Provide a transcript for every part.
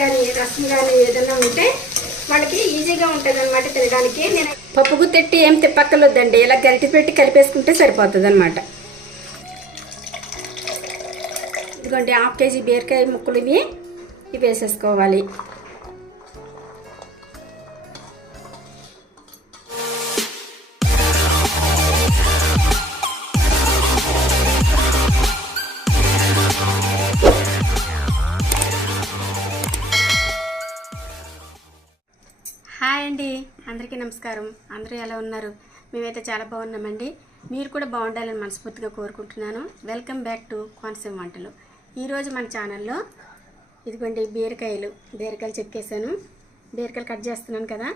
కానీ రసం కానీ ఏదైనా ఉంటే వాళ్ళకి ఈజీగా ఉంటుంది అనమాట తినడానికి. నేను పప్పు గుత్తెట్టి ఏం తిప్పక్కర్లేదండి. ఇలా గరిటె పెట్టి కలిపేసుకుంటే సరిపోతుంది అనమాట ఇదిగోండి హాఫ్ కేజీ బీరకాయ ముక్కలు ఇవి. ఇవి వేసేసుకోవాలి. నమస్కారం. అందరూ ఎలా ఉన్నారు? మేమైతే చాలా బాగున్నామండి. మీరు కూడా బాగుండాలని మనస్ఫూర్తిగా కోరుకుంటున్నాను. వెల్కమ్ బ్యాక్ టు కోనసీమ వంటలు. ఈరోజు మన ఛానల్లో ఇదిగోండి బీరకాయలు. బీరకాయలు చెక్కేసాను బీరకాయలు కట్ చేస్తున్నాను కదా.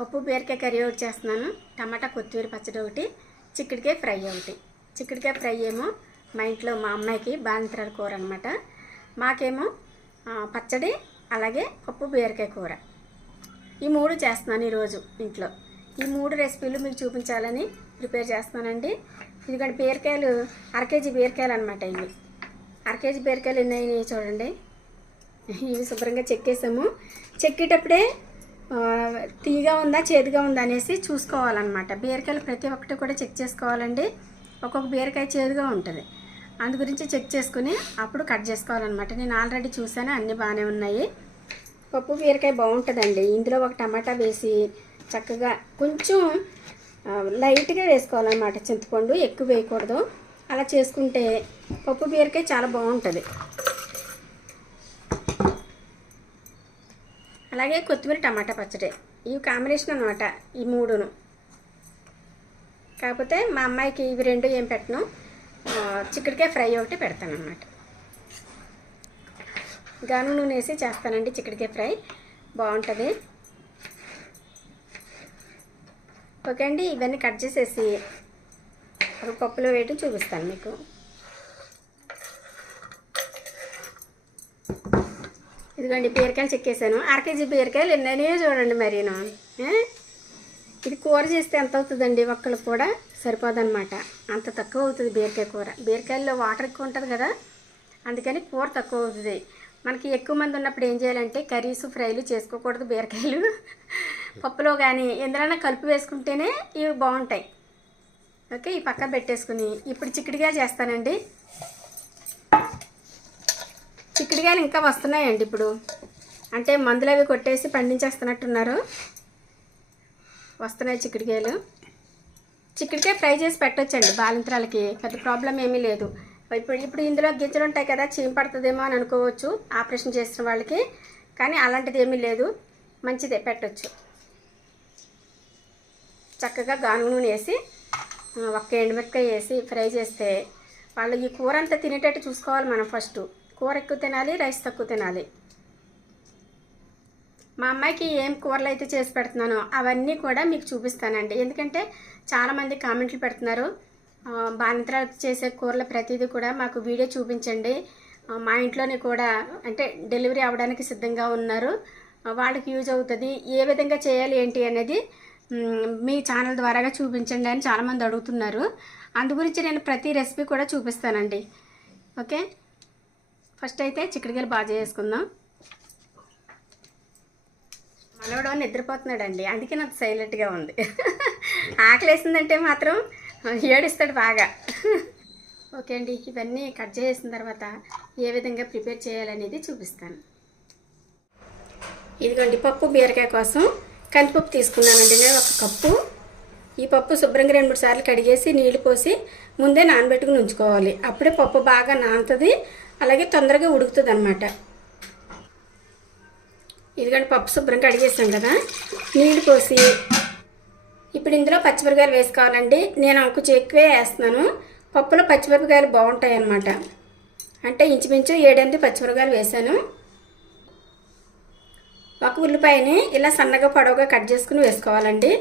పప్పు బీరకాయ కర్రీ ఒకటి చేస్తున్నాను. టమాటా కొత్తిమీర పచ్చడి ఒకటి చిక్కడికాయ ఫ్రై ఒకటి. చిక్కడికాయ ఫ్రై ఏమో మా ఇంట్లో మా అమ్మాయికి బాలింతరాల కూర అనమాట మాకేమో పచ్చడి అలాగే పప్పు బీరకాయ కూర. ఈ మూడు చేస్తున్నాను ఈరోజు ఇంట్లో. ఈ మూడు రెసిపీలు మీకు చూపించాలని ప్రిపేర్ చేస్తున్నానండి. ఎందుకంటే బీరకాయలు అర కేజీ బీరకాయలు అనమాట ఇవి. అర కేజీ బీరకాయలు ఎన్ని అయినాయి చూడండి. ఇవి శుభ్రంగా చెక్కేసాము. చెక్కేటప్పుడే తీగా ఉందా చేదుగా ఉందా అనేసి చూసుకోవాలన్నమాట. బీరకాయలు ప్రతి ఒక్కటి కూడా చెక్ చేసుకోవాలండి. ఒక్కొక్క బీరకాయ చేదుగా ఉంటుంది. అందు గురించి చెక్ చేసుకుని అప్పుడు కట్ చేసుకోవాలన్నమాట. నేను ఆల్రెడీ చూసాను అన్నీ బాగానే ఉన్నాయి. పప్పు బీరకాయ బాగుంటుందండి. ఇందులో ఒక టమాటా వేసి చక్కగా కొంచెం లైట్గా వేసుకోవాలన్నమాట చింతపండు. ఎక్కువ వేయకూడదు. అలా చేసుకుంటే పప్పు బీరకాయ చాలా బాగుంటుంది. అలాగే కొత్తిమీర టమాటా పచ్చడి. ఇవి కాంబినేషన్ అనమాట ఈ మూడును. కాకపోతే మా అమ్మాయికి ఇవి రెండు ఏం పెట్టను. చిక్కడికాయ చిక్కుడుకాయ ఫ్రై ఒకటి పెడతాను అన్నమాట గాను నూనె వేసి చేస్తానండి చిక్కుడుకాయ ఫ్రై. బాగుంటుంది. ఓకే అండి ఇవన్నీ కట్ చేసేసి ఒక పప్పులో వేయటం చూపిస్తాను మీకు. ఇదిగోండి బీరకాయలు చెక్కేసాను. అరకేజీ బీరకాయలు ఎన్ననే చూడండి మరి ఇది కూర చేస్తే ఎంత అవుతుందండి ఒక్కళ్ళకి కూడా? సరిపోదన్నమాట. అంత తక్కువ అవుతుంది బీరకాయ కూర. బీరకాయల్లో వాటర్ ఎక్కువ ఉంటుంది కదా? అందుకని కూర తక్కువ అవుతుంది. మనకి ఎక్కువ మంది ఉన్నప్పుడు ఏం చేయాలంటే కర్రీస్ ఫ్రైలు చేసుకోకూడదు బీరకాయలు పప్పులో కానీ ఎందులైనా కలుపు వేసుకుంటేనే ఇవి బాగుంటాయి. ఓకే ఈ పక్క పెట్టేసుకుని ఇప్పుడు చిక్కుడుగా చేస్తానండి. చిక్కుడుకాయలు ఇంకా వస్తున్నాయండి ఇప్పుడు. అంటే మందులు అవి కొట్టేసి పండించేస్తున్నట్టున్నారు. వస్తున్నాయి చిక్కుడుకాయలు చిక్కుడుకాయ ఫ్రై చేసి పెట్టొచ్చండి బాలింతరాలకి పెద్ద ప్రాబ్లం ఏమీ లేదు. ఇప్పుడు ఇప్పుడు ఇందులో గింజలు ఉంటాయి కదా చీమ పడుతుందేమో అని అనుకోవచ్చు ఆపరేషన్ చేసిన వాళ్ళకి. కానీ అలాంటిది ఏమీ లేదు. మంచిదే పెట్టచ్చు. చక్కగా గానుగ నూనె వేసి ఒక ఒక్క ఎండుమిరపకాయ వేసి ఫ్రై చేస్తే వాళ్ళు ఈ కూర అంతా తినేటట్టు చూసుకోవాలి మనం ఫస్ట్. కూర ఎక్కువ తినాలి రైస్ తక్కువ తినాలి. మా అమ్మాయికి ఏం కూరలు అయితే చేసి పెడుతున్నానో అవన్నీ కూడా మీకు చూపిస్తానండి. ఎందుకంటే చాలామంది కామెంట్లు పెడుతున్నారు ఆ, చేసే కూరలు ప్రతిదీ కూడా మాకు వీడియో చూపించండి. మా ఇంట్లోనే కూడా అంటే డెలివరీ అవ్వడానికి సిద్ధంగా ఉన్నారు. వాళ్ళకి యూజ్ అవుతుంది. ఏ విధంగా చేయాలి ఏంటి అనేది మీ ఛానల్ ద్వారాగా చూపించండి అని చాలామంది అడుగుతున్నారు. అందు గురించి నేను ప్రతి రెసిపీ కూడా చూపిస్తానండి. ఓకే? ఫస్ట్ అయితే చిక్కుడుకాయలు బాగా చేసుకుందాం. మనవడు నిద్రపోతున్నాడండి. అందుకే నాకు సైలెంట్గా ఉంది. ఆకలేసిందంటే మాత్రం ఏడుస్తాడు బాగా. ఓకే అండి ఇవన్నీ కట్ చేసిన తర్వాత ఏ విధంగా ప్రిపేర్ చేయాలనేది చూపిస్తాను. ఇదిగోండి పప్పు బీరకాయ కోసం కందిపప్పు తీసుకున్నానండి నేను ఒక కప్పు. ఈ పప్పు శుభ్రంగా రెండు మూడు సార్లు కడిగేసి నీళ్ళు పోసి ముందే నానబెట్టుకుని ఉంచుకోవాలి. అప్పుడే పప్పు బాగా నానుతుంది అలాగే తొందరగా ఉడుకుతుంది అనమాట ఇదిగోండి పప్పు శుభ్రంగా కడిగేసాం కదా నీళ్ళు పోసి ఇప్పుడు ఇందులో పచ్చిమిరపకాయలు వేసుకోవాలండి. నేను కొంచెం ఎక్కువే వేస్తున్నాను. పప్పులో పచ్చిమిరపకాయలు బాగుంటాయి అన్నమాట అంటే ఇంచుమించు ఏడెనిమిది పచ్చిమిరపకాయలు వేసాను. ఒక ఉల్లిపాయని ఇలా సన్నగా పొడవుగా కట్ చేసుకుని వేసుకోవాలండి.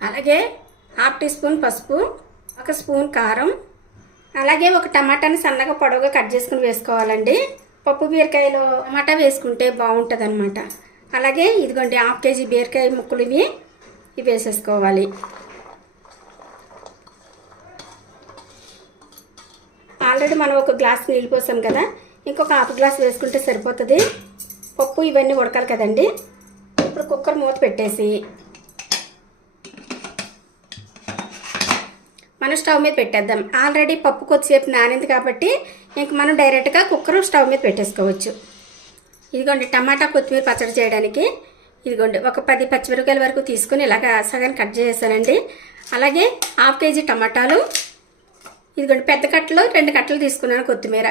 అలాగే హాఫ్ టీ స్పూన్ పసుపు ఒక స్పూన్ కారం అలాగే ఒక టమాటాని సన్నగా పొడవుగా కట్ చేసుకుని వేసుకోవాలండి. పప్పు బీరకాయలో టమాటా వేసుకుంటే బాగుంటుంది అలాగే ఇదిగోండి హాఫ్ కేజీ బీరకాయ ముక్కలు ఇవి ఇవి వేసేసుకోవాలి ఆల్రెడీ మనం ఒక గ్లాస్ నీళ్ళు పోసాం కదా. ఇంకొక హాఫ్ గ్లాస్ వేసుకుంటే సరిపోతుంది. పప్పు ఇవన్నీ ఉడకాలి కదండి. ఇప్పుడు కుక్కర్ మూత పెట్టేసి మనం స్టవ్ మీద పెట్టేద్దాం. ఆల్రెడీ పప్పు కొద్దిసేపు నానింది కాబట్టి ఇంక మనం డైరెక్ట్గా కుక్కర్ స్టవ్ మీద పెట్టేసుకోవచ్చు. ఇదిగోండి టమాటా కొత్తిమీర పచ్చడి చేయడానికి ఇదిగోండి ఒక పది పచ్చిమిరపకాయల వరకు తీసుకుని ఇలాగ సగం కట్ చేసానండి అలాగే హాఫ్ కేజీ టమాటాలు ఇదిగోండి పెద్ద కట్టలు రెండు కట్టలు తీసుకున్నాను కొత్తిమీర.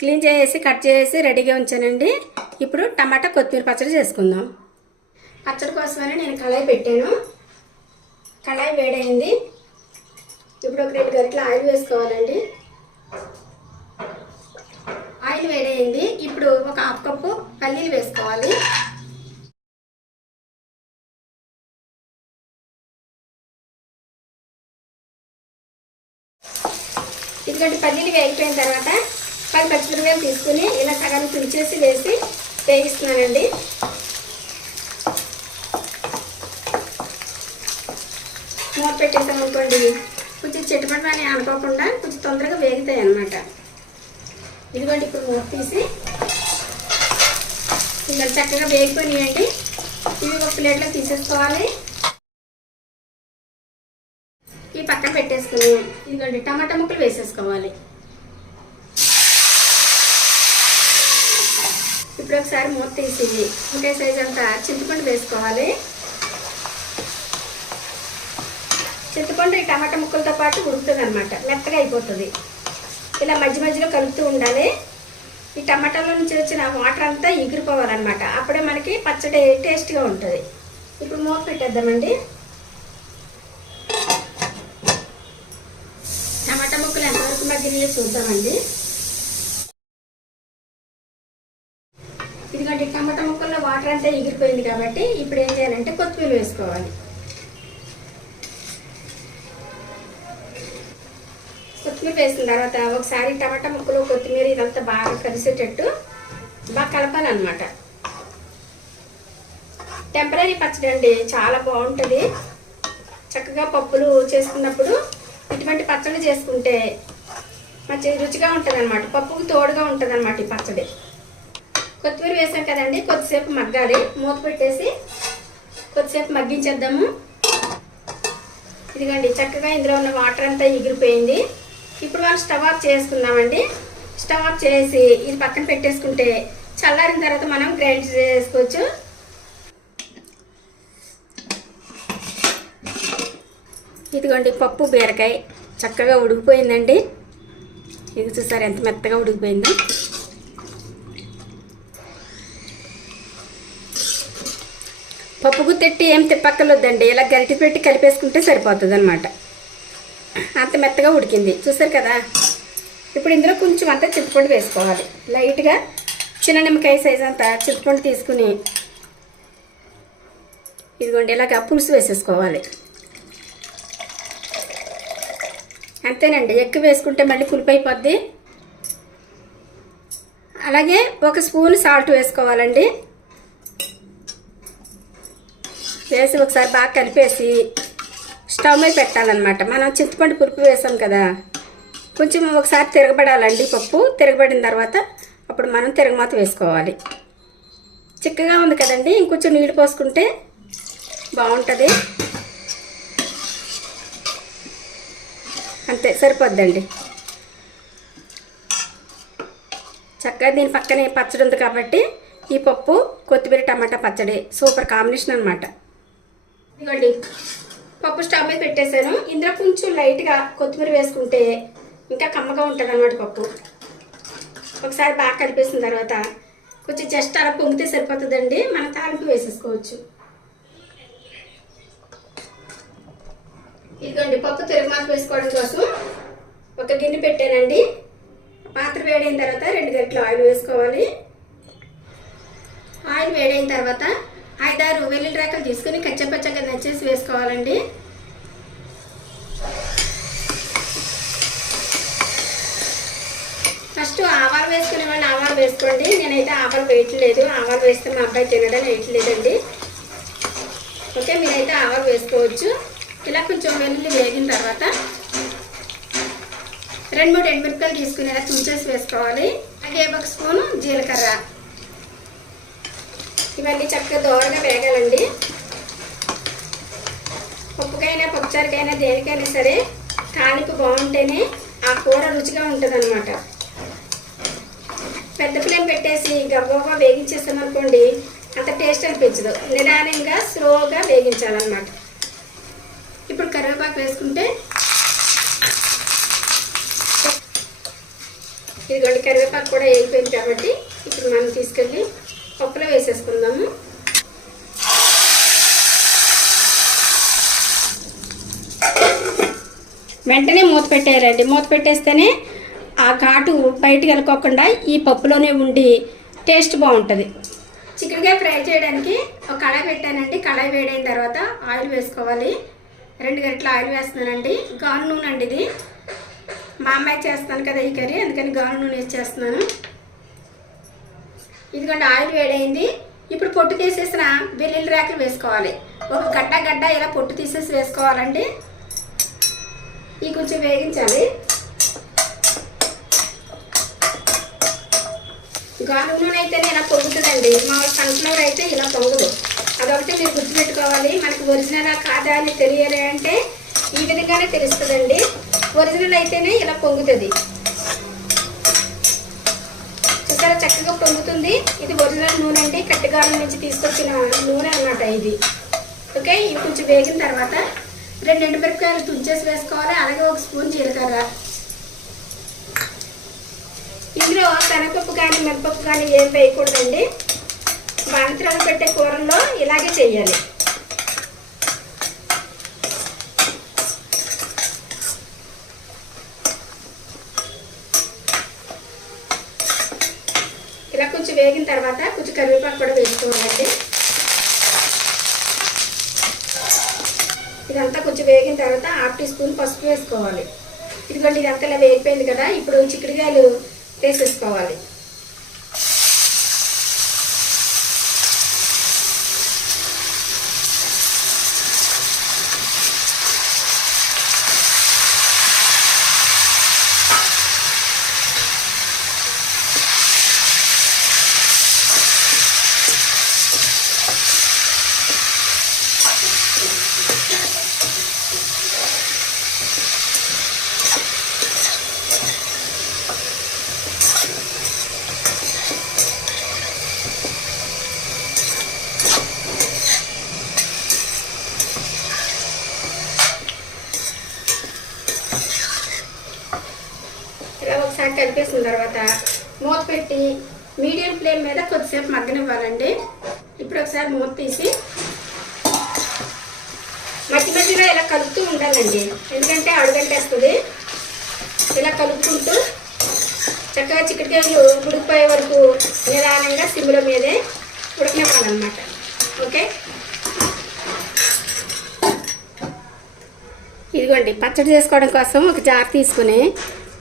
క్లీన్ చేసి కట్ చేసి రెడీగా ఉంచానండి. ఇప్పుడు టమాటా కొత్తిమీర పచ్చడి చేసుకుందాం. పచ్చడి కోసమని నేను కళాయి పెట్టాను. కళాయి వేడైంది. ఇప్పుడు ఒక రెండు గంటల ఆయిల్ వేసుకోవాలండి. ఆయిల్ వేడైంది. ఇప్పుడు ఒక హాఫ్ కప్పు పల్లీలు వేసుకోవాలి ఇదిగోండి పల్లీలు వేగిపోయిన తర్వాత పది పచ్చిమిరపకాయలు తీసుకుని ఇలా సగం వేసి వేగిస్తున్నానండి మూత పెట్టేసాం అనుకోండి. కొంచెం చెట్టుపట్టని అనుకోకుండా కొంచెం తొందరగా వేగుతాయి అన్నమాట. ఇదిగోండి ఇప్పుడు మూత తీసి ఇలా చక్కగా వేగిపోయినాయండి. ఇవి ఒక ప్లేట్లో తీసేసుకోవాలి. ఈ పక్కన పెట్టేసుకుని ఇదిగోండి టమాటా ముక్కలు వేసేసుకోవాలి. ఇప్పుడు ఒకసారి మూత తీసి ఒకే సైజ్ అంతా చింతపండు వేసుకోవాలి. చింతపండు ఈ టమాటా ముక్కలతో పాటు ఉడుకుతుంది అనమాట మెత్తగా అయిపోతుంది. ఇలా మధ్య మధ్యలో కలుపుతూ ఉండాలి. ఈ టమాటాలో నుంచి వచ్చిన వాటర్ అంతా ఎగిరిపోవాలన్నమాట. అప్పుడే మనకి పచ్చడి టేస్ట్గా ఉంటుంది. ఇప్పుడు మూత పెట్టేద్దామండి. టమాటా ముక్కలు ఎంతవరకు మగ్గినాయో చూద్దామండి ఇదిగోండి టమాటా ముక్కల్లో వాటర్ అంతా ఎగిరిపోయింది కాబట్టి ఇప్పుడు ఏం చేయాలంటే కొత్తిమీర వేసుకోవాలి. కొత్తిమీర వేసిన తర్వాత ఒకసారి టమాటా ముక్కలు కొత్తిమీర ఇదంతా బాగా కలిసేటట్టు బాగా కలపాలన్నమాట. టెంపరీ పచ్చడి అండి చాలా బాగుంటుంది. చక్కగా పప్పులు చేసుకున్నప్పుడు ఇటువంటి పచ్చడి చేసుకుంటే మంచి రుచిగా ఉంటుంది అనమాట పప్పుకు తోడుగా ఉంటుంది అనమాట ఈ పచ్చడి. కొత్తిమీర వేసాం కదండి కొద్దిసేపు మగ్గాలి. మూత పెట్టేసి కొద్దిసేపు మగ్గించేద్దాము. ఇదిగోండి చక్కగా ఇందులో ఉన్న వాటర్ అంతా ఎగిరిపోయింది. ఇప్పుడు మనం స్టవ్ ఆఫ్ చేసుకుందామండి. స్టవ్ ఆఫ్ చేసి ఇది పక్కన పెట్టేసుకుంటే చల్లారిన తర్వాత మనం గ్రైండ్ చేసుకోవచ్చు. ఇదిగోండి పప్పు బీరకాయ చక్కగా ఉడికిపోయిందండి. ఇది చూసారు ఎంత మెత్తగా ఉడికిపోయిందో. తిట్టి ఏం తిప్పక్కర్లేదండి. ఇలా గరిటి పెట్టి కలిపేసుకుంటే సరిపోతుంది అనమాట అంత మెత్తగా ఉడికింది. చూసారు కదా? ఇప్పుడు ఇందులో కొంచెం అంతా చింతపండు వేసుకోవాలి. లైట్గా చిన్న నిమ్మకాయ సైజ్ అంతా చింతపండు తీసుకుని ఇదిగోండి ఇలాగ పులుసు వేసేసుకోవాలి. అంతేనండి. ఎక్కువ వేసుకుంటే మళ్ళీ పులుపు అయిపోద్ది అలాగే ఒక స్పూన్ సాల్ట్ వేసుకోవాలండి. వేసి ఒకసారి బాగా కలిపేసి స్టవ్ మీద పెట్టాలన్నమాట. మనం చింతపండు పులుపు వేసాం కదా. కొంచెం ఒకసారి తిరగబడాలండి పప్పు. తిరగబడిన తర్వాత అప్పుడు మనం తిరగమాత వేసుకోవాలి. చిక్కగా ఉంది కదండి. ఇంకొంచెం నీళ్ళు పోసుకుంటే బాగుంటుంది. అంతే సరిపోద్దండి. చక్కగా దీని పక్కనే పచ్చడి ఉంది కాబట్టి ఈ పప్పు కొత్తిమీర టమాటా పచ్చడి సూపర్ కాంబినేషన్ అనమాట ఇదిగోండి. పప్పు స్టవ్ మీద పెట్టేశాను. ఇందులో కొంచెం లైట్గా కొత్తిమీర వేసుకుంటే ఇంకా కమ్మగా ఉంటుంది అనమాట పప్పు. ఒకసారి బాగా కలిపేసిన తర్వాత కొంచెం జస్ట్ అలా పొంగితే సరిపోతుందండి. మన తాలింపు వేసేసుకోవచ్చు. ఇదిగోండి పప్పు తిరుగుమాత వేసుకోవడం కోసం ఒక గిన్నె పెట్టానండి. పాత్ర వేడైన తర్వాత రెండు గంటలు ఆయిల్ వేసుకోవాలి. ఆయిల్ వేడైన తర్వాత ఐదారు వెల్లుల్లి రేకలు తీసుకుని కచ్చపచ్చగా నచ్చేసి వేసుకోవాలండి. ఫస్ట్ ఆవాలు వేసుకునే వాళ్ళు ఆవాలు వేసుకోండి. నేనైతే ఆవాలు వేయట్లేదు. ఆవాలు వేస్తే మా అబ్బాయి తినడం వేయట్లేదండి. ఓకే మీరైతే ఆవాలు వేసుకోవచ్చు. ఇలా కొంచెం వెల్లుల్లి వేగిన తర్వాత రెండు మూడు ఎండుమిరపకాయలు తీసుకుని ఇలా తుంచేసి వేసుకోవాలి. అలాగే ఒక స్పూను జీలకర్ర. ఇవన్నీ చక్కగా దోరగా వేగాలండి. పప్పుకైనా పప్పుచారుకైనా దేనికైనా సరే తాలింపు బాగుంటేనే ఆ కూర రుచిగా ఉంటుంది అనమాట పెద్ద ఫ్లేమ్ పెట్టేసి గబ్బగా వేగించేస్తాం అనుకోండి అంత టేస్ట్ అనిపించదు. నిదానంగా స్లోగా వేగించాలన్నమాట. ఇప్పుడు కరివేపాకు వేసుకుంటే ఇదిగోండి కరివేపాకు కూడా వేగిపోయింది కాబట్టి ఇప్పుడు మనం తీసుకెళ్ళి పప్పులో వేసేసుకుందాము. వెంటనే మూత పెట్టేయాలండి. మూత పెట్టేస్తేనే ఆ ఘాటు బయటికి వెళ్ళకోకుండా ఈ పప్పులోనే ఉండి టేస్ట్ బాగుంటుంది. చికెన్కాయ ఫ్రై చేయడానికి ఒక కళాయి పెట్టానండి. కళాయి వేడైన తర్వాత ఆయిల్ వేసుకోవాలి. రెండు గంటల ఆయిల్ వేస్తున్నానండి. గాను నూనె అండి ఇది. మా అమ్మాయి చేస్తాను కదా ఈ కర్రీ అందుకని గాను నూనె వేసి చేస్తున్నాను. ఇదిగోండి ఆయిల్ వేడైంది. ఇప్పుడు పొట్టు తీసేసిన వెల్లుల్లి రేకలు వేసుకోవాలి. ఒక గడ్డ గడ్డ ఇలా పొట్టు తీసేసి వేసుకోవాలండి. ఇవి కొంచెం వేగించాలి. గాను నూనె అయితేనే ఇలా పొంగుతుందండి. మా సన్ఫ్లవర్ అయితే ఇలా పొంగదు. అదొకటి మీరు గుర్తుపెట్టుకోవాలి. మనకి ఒరిజినల్ కాదా అని తెలియాలి అంటే ఈ విధంగానే తెలుస్తుందండి. ఒరిజినల్ అయితేనే ఇలా పొంగుతుంది చూసారా చక్కగా పొంగుతుంది. ఇది ఒరిజినల్ నూనె అండి. కట్టెగాలం నుంచి తీసుకొచ్చిన నూనె అన్నమాట ఇది. ఓకే? ఇవి కొంచెం వేగిన తర్వాత రెండు ఎండుమిరపకాయలు తుంచేసి వేసుకోవాలి. అలాగే ఒక స్పూన్ జీలకర్ర. ఇందులో శనగపప్పు కానీ మినపప్పు కానీ ఏం వేయకూడదండి. బాంతరాలు పెట్టే కూరల్లో ఇలాగే చేయాలి ఇలా కొంచెం వేగిన తర్వాత కొంచెం కరివేపాకు కూడా వేసుకోవాలండి. ఇదంతా కొంచెం వేగిన తర్వాత హాఫ్ టీ స్పూన్ పసుపు వేసుకోవాలి. ఇదిగోండి ఇదంతా ఇలా వేగిపోయింది కదా ఇప్పుడు చిక్కుడుకాయలు వేసేసుకోవాలి ఇలా ఒకసారి కలిపేసిన తర్వాత మూత పెట్టి మీడియం ఫ్లేమ్ మీద కొద్దిసేపు మగ్గనివ్వాలండి. ఇప్పుడు ఒకసారి మూత తీసి మధ్య మధ్యలో ఇలా కలుపుతూ ఉండాలండి. ఎందుకంటే అడుగంటేస్తుంది. ఇలా కలుపుకుంటూ చక్కగా చిక్కడికాయలు ఉడికిపోయే వరకు నిదానంగా సిమ్లో మీదే ఉడకనివ్వాలన్నమాట. ఓకే? ఇదిగోండి పచ్చడి చేసుకోవడం కోసం ఒక జార్ తీసుకుని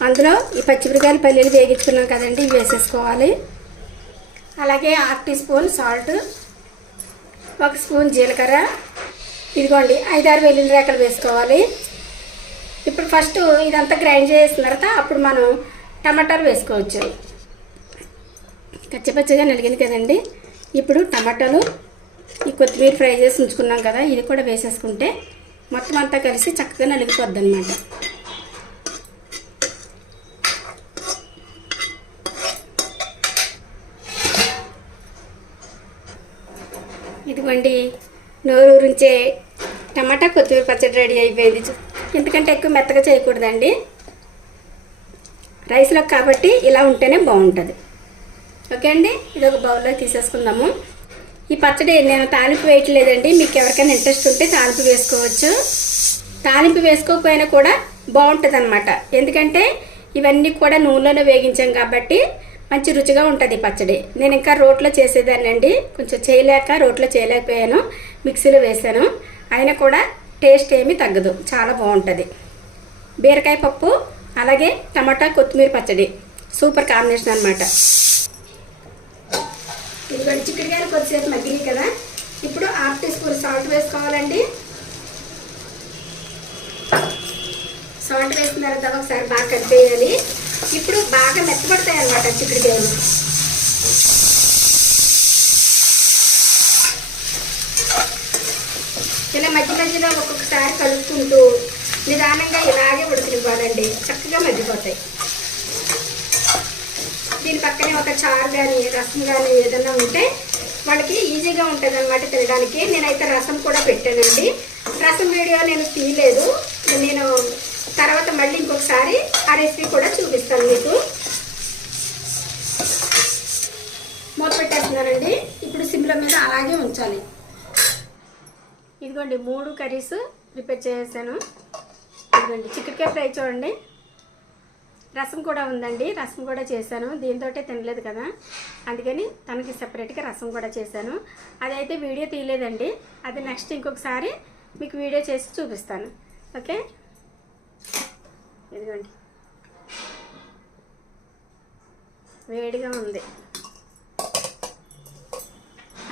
అందులో ఈ పచ్చిమిరకాయలు పల్లీలు వేగించుకున్నాం కదండి ఇవి వేసేసుకోవాలి. అలాగే హాఫ్ టీ స్పూన్ సాల్ట్ ఒక స్పూన్ జీలకర్ర. ఇదిగోండి ఐదారు వెల్లుల్లి రేకలు వేసుకోవాలి. ఇప్పుడు ఫస్ట్ ఇదంతా గ్రైండ్ చేసిన తర్వాత అప్పుడు మనం టమాటాలు వేసుకోవచ్చు. కచ్చిపచ్చిగా నలిగింది కదండి. ఇప్పుడు టమాటాలు ఈ కొత్తిమీర ఫ్రై చేసి ఉంచుకున్నాం కదా ఇది కూడా వేసేసుకుంటే మొత్తం అంతా కలిసి చక్కగా నలిగిపోద్ది అనమాట ఇదిగోండి నోరూరించే టమాటా కొత్తిమీర పచ్చడి రెడీ అయిపోయింది. ఎందుకంటే ఎక్కువ మెత్తగా చేయకూడదండి. రైస్లో కాబట్టి ఇలా ఉంటేనే బాగుంటుంది. ఓకే అండి? ఇది ఒక బౌల్లో తీసేసుకుందాము. ఈ పచ్చడి నేను తాలింపు వేయట్లేదండి. మీకు ఎవరికైనా ఇంట్రెస్ట్ ఉంటే తాలింపు వేసుకోవచ్చు. తాలింపు వేసుకోకపోయినా కూడా బాగుంటుంది అనమాట ఎందుకంటే ఇవన్నీ కూడా నూనెలోనే వేగించాం కాబట్టి మంచి రుచిగా ఉంటుంది పచ్చడి. నేను ఇంకా రోట్లో చేసేదాన్నండి. కొంచెం చేయలేక రోట్లో చేయలేకపోయాను. మిక్సీలో వేసాను. అయినా కూడా టేస్ట్ ఏమీ తగ్గదు. చాలా బాగుంటుంది. బీరకాయ పప్పు అలాగే టమాటా కొత్తిమీర పచ్చడి. సూపర్ కాంబినేషన్ అనమాట ఇదిగోండి చిక్కుడుకాయలు కొద్దిసేపు మగ్గినాయి కదా. ఇప్పుడు హాఫ్ టీ స్పూన్ సాల్ట్ వేసుకోవాలండి. సాల్ట్ వేసిన తర్వాత ఒకసారి బాగా కలిపేయాలి ఇప్పుడు బాగా మెత్తబడతాయి అనమాట చిక్కుడుకాయలు. ఇలా మధ్య మధ్యలో ఒక్కొక్కసారి కలుపుకుంటూ నిదానంగా ఇలాగే ఉడికినివ్వాలండి. చక్కగా మగ్గిపోతాయి. దీని పక్కనే ఒక చారు కానీ రసం కానీ ఏదైనా ఉంటే వాళ్ళకి ఈజీగా ఉంటుంది అనమాట తినడానికి. నేనైతే రసం కూడా పెట్టానండి. రసం వీడియో నేను తీయలేదు. నేను మళ్ళీ ఇంకొకసారి ఆ రెసిపీ కూడా చూపిస్తాను మీకు. మూత పెట్టేస్తున్నానండి. ఇప్పుడు సిమ్ల మీద అలాగే ఉంచాలి. ఇదిగోండి మూడు కర్రీస్ ప్రిపేర్ చేసాను ఇదిగోండి చికెన్కాయ ఫ్రై చూడండి. రసం కూడా ఉందండి రసం కూడా చేశాను. దీంతో తినలేదు కదా. అందుకని తనకి సెపరేట్గా రసం కూడా చేశాను. అదైతే వీడియో తీయలేదండి. అది నెక్స్ట్ ఇంకొకసారి మీకు వీడియో చేసి చూపిస్తాను. ఓకే? ఇదిగోండి. వేడిగా ఉంది.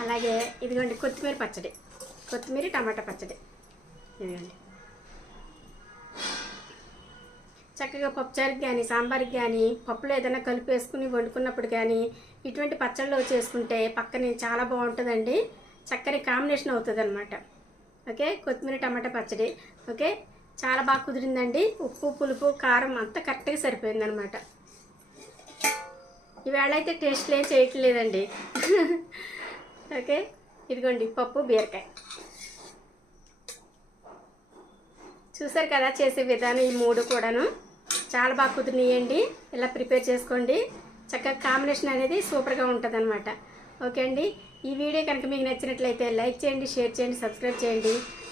అలాగే ఇదిగోండి కొత్తిమీర పచ్చడి. కొత్తిమీర టమాటా పచ్చడి. ఇదిగోండి. చక్కగా పప్పుచారుకి కానీ సాంబార్కి కానీ పప్పులో ఏదైనా కలిపి వేసుకుని వండుకున్నప్పుడు కానీ ఇటువంటి పచ్చళ్ళు చేసుకుంటే పక్కనే చాలా బాగుంటుందండి. చక్కని కాంబినేషన్ అవుతుంది అనమాట ఓకే? కొత్తిమీర టమాటా పచ్చడి. ఓకే? చాలా బాగా కుదిరిందండి. ఉప్పు పులుపు కారం అంతా కరెక్ట్గా సరిపోయిందనమాట. ఈవేళ అయితే టేస్ట్లు ఏం చేయట్లేదండి. ఓకే ఇదిగోండి పప్పు బీరకాయ. చూసారు కదా చేసే విధానం ఈ మూడు కూడాను. చాలా బాగా కుదిరినాయండి. ఇలా ప్రిపేర్ చేసుకోండి. చక్కగా కాంబినేషన్ అనేది సూపర్గా ఉంటుంది అనమాట ఓకే అండి ఈ వీడియో కనుక మీకు నచ్చినట్లయితే లైక్ చేయండి షేర్ చేయండి సబ్స్క్రైబ్ చేయండి.